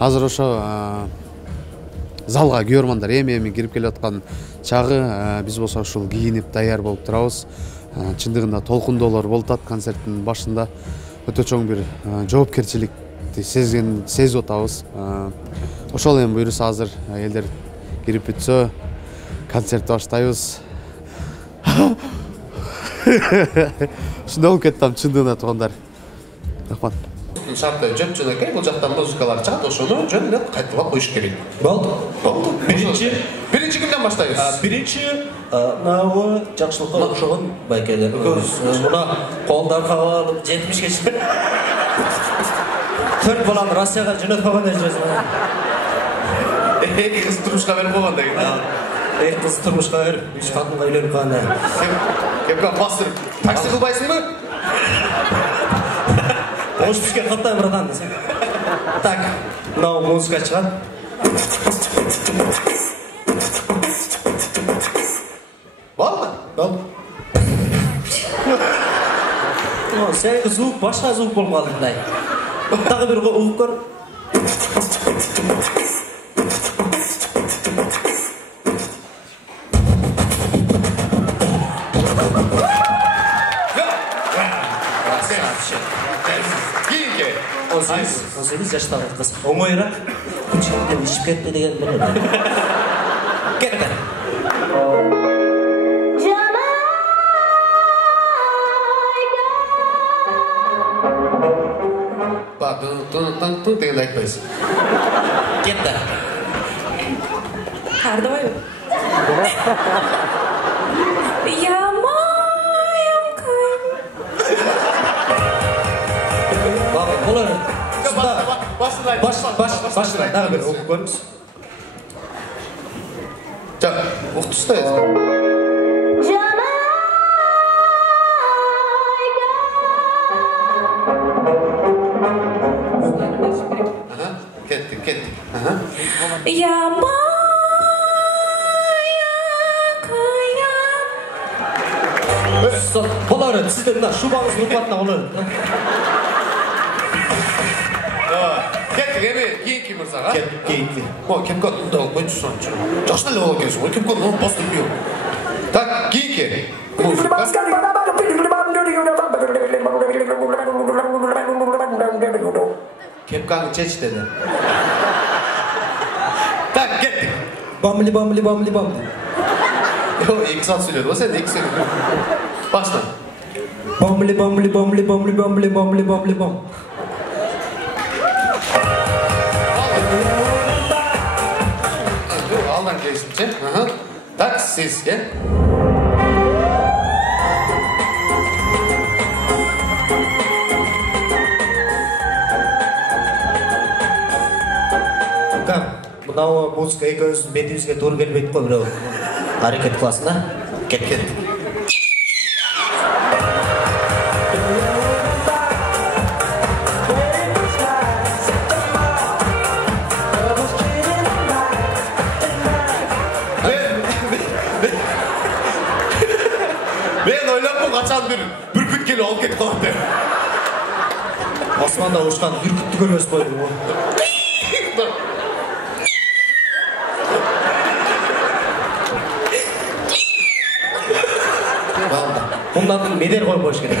азыр ошо залга күйөрмандар эми кирип келе аткан чагы биз болсо ушул кийинип даяр болуп турабыз. Чындыгында толкундоолор болуп атат концерттин башында. Өтө чоң бир жоопкерчиликти сезип атабыз. Ошол эми буюрса азыр элдер кирип бүтсө концертти баштайбыз. Ушундай болуп кетти чындыгында туугандар. Рахмат. Шарты жөнөкөй, бул жактан музыкалар чыгат, ошону жөн эле кайталап коюш керек. Болду. Биринчи кимден баштайбыз? Биринчи мынау жакшылыкка окшогон байкелер. Мына колдорго алып 70ге чейин 4 баланы Россияга жөнөтүп койгон эжесин. Эки кыз турмушка берип койгон деген. Эки кыз турмушка берип, 3 катынга үйлөнүп калган. Кепка бастырып, такси кылбайсыңбы? Ош бизге каттайм братан десең. Так, мынау музыка чыгат. Болду. Сен звук башка звук болуп калды мындай. Дагы бир угуп көр. Siz yaşta kız. Omoyra. Küçükten işip ketme деген bilir. Ketme. Bak, tun деген айтпайсың. Кетті. Кардавай. Олар Başlayın. Daha bir okup görmüş. Can, uhtustayız. Kettik. Olar, sizden de şubanız rıfatına olur. Kettik emi, keyinki mırzağa. Keyinki. Kepka, da koyuncu sonucu. Yaşlı ne olur gelsin, kepka onu bastırmıyor. Tak, keyinki. Kepkanı çeç dedi. Tak, kettik. Bamli. Yo, 2 saat söylüyordu, o sen de 2 saat. Başla. Bamli. Allah'ın gelişimce. Tak, siz gel. Мынау музыка экөөбүздүн бетибизге туура келбейт го бирөө. Аракет кыласың да? Кет. Ben oylapmam kaçan bir bürküt geliyor, al ket kaldı. Osmanda uçkan bürküttü görüyoruz koydum o. Bundan meder koy boş gerek.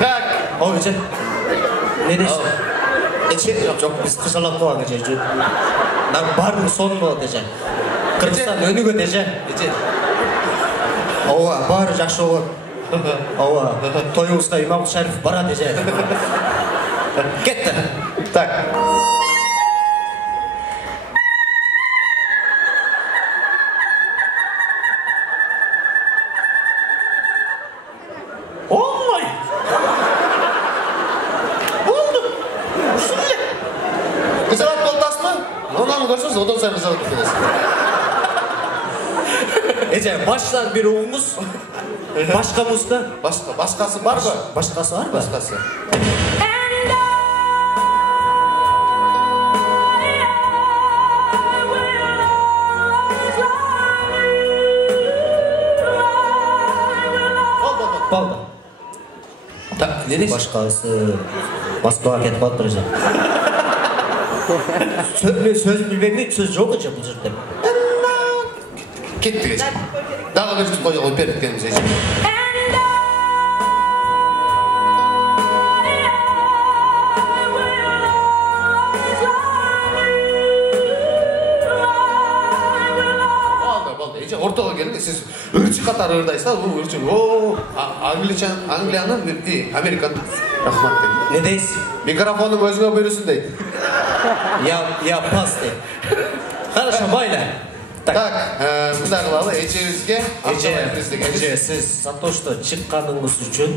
Tak. O geçen. Ne desin? Yok biz kışalap koyan geçen. Lan barın sonunu geçen. Kırgızstan önü geçen. Ova bar жақсы olur. Ova toyumuzda İmam Şerif bara geçen. Gitti. Tak. Odan sen bize bakıyorsun. Ece baştan bir oğumuz, başkamız da. Başkası var mı? Başkası var mı? Başkası. Balda. Ne diyorsun? Başkası. Москваға кетіп қалып бір жерде. Мен сөзін білмеймін, сөз жоқ екен бұл жерде. Кеттік еші. Дағы бір жүз қойып бердік kendimiz еші. Ортаға келді, сіз үрчі қатар ұрдайсыз, бұл үрчі, Англияның, Американ рахмат дейді. Не дейсіз? Микрофоның өзіңе бөлісін дейді. Я пас дейді. Хорошо, байла. Так, мұнда қылалы, әжеңізге Әже, сіз за то, что шыққаныңыз үшін,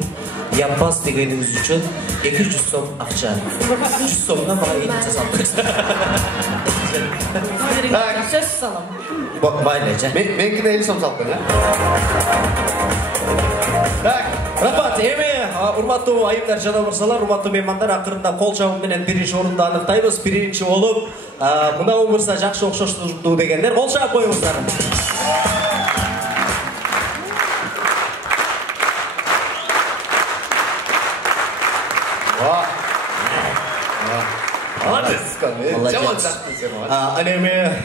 я пас дегеніңіз үшін 200 сом ақша. 100 сомнан маған елінше салдыңыз. Söz salım. Байла, жа. Менкі де 50 сом салып қойын, Так. Рахмат, урматтуу айымдар жана мырзалар, урматтуу меймандар, акырында кол жабуу менен биринчи орунду аныктайбыз. Биринчи болуп, мына мырза жакшы окшоштурду дегендер кол жаап коюңуздар. Жаман жақты сен оған. Анеме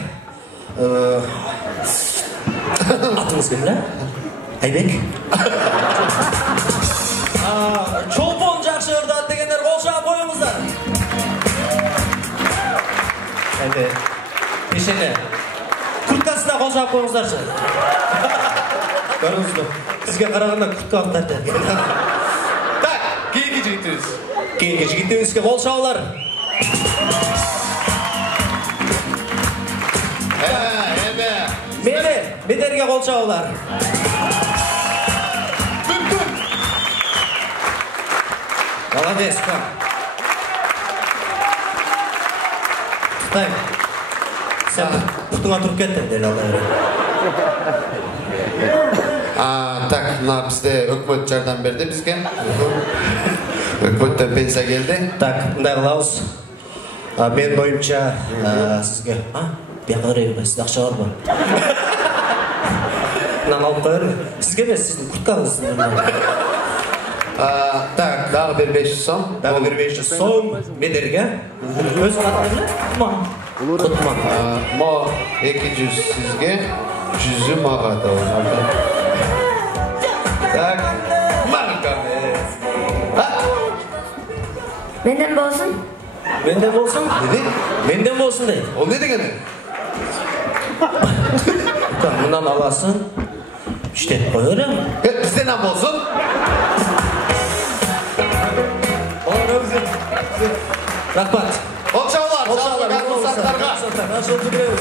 атыңыз кім, да? Айбек? Чолпон жақшы ұрдады дегендер қол жаап қойыңыздар. Әйде, пешене, күрткасына қол жаап қойыңыздаршы. Көріңіз бе, сізге қарағанда күртка аттарды. Так, кейінгі жігіттеріз. Кейінгі жігіттерізге қол жаулар. Медерге қол жаулар. Молодец, как? Қытай, сен құтыңа тұрып кеттің, дел алда бере. Так, мына бізде өкмөт жардам берді бізге. Өкмөттен пенсия келді. Так, мындай қылабыз. Мен ойымша сізге, бияққа қарайын ба, сізде ақша бар ма? Мынаны алып қойырым. Сізге емес, сіздің құткаңыз. Так, дағы бір 500 сом. Дағы бір 500 сом медерге. Өзің атың біле? Құтман. Құтман. Мо 200 сізге, 100-і маға да оларды. Так, маркамыз. Menden bolsun. Menden bolsun? Dedi? Menden bolsun deydi. O ne degeni? Bundan alasın. İşte koyuyorum. Bizden ne bolsun? Rahmat. Olçalar, sağlık, kursaklarga. Nasıl oturuyoruz?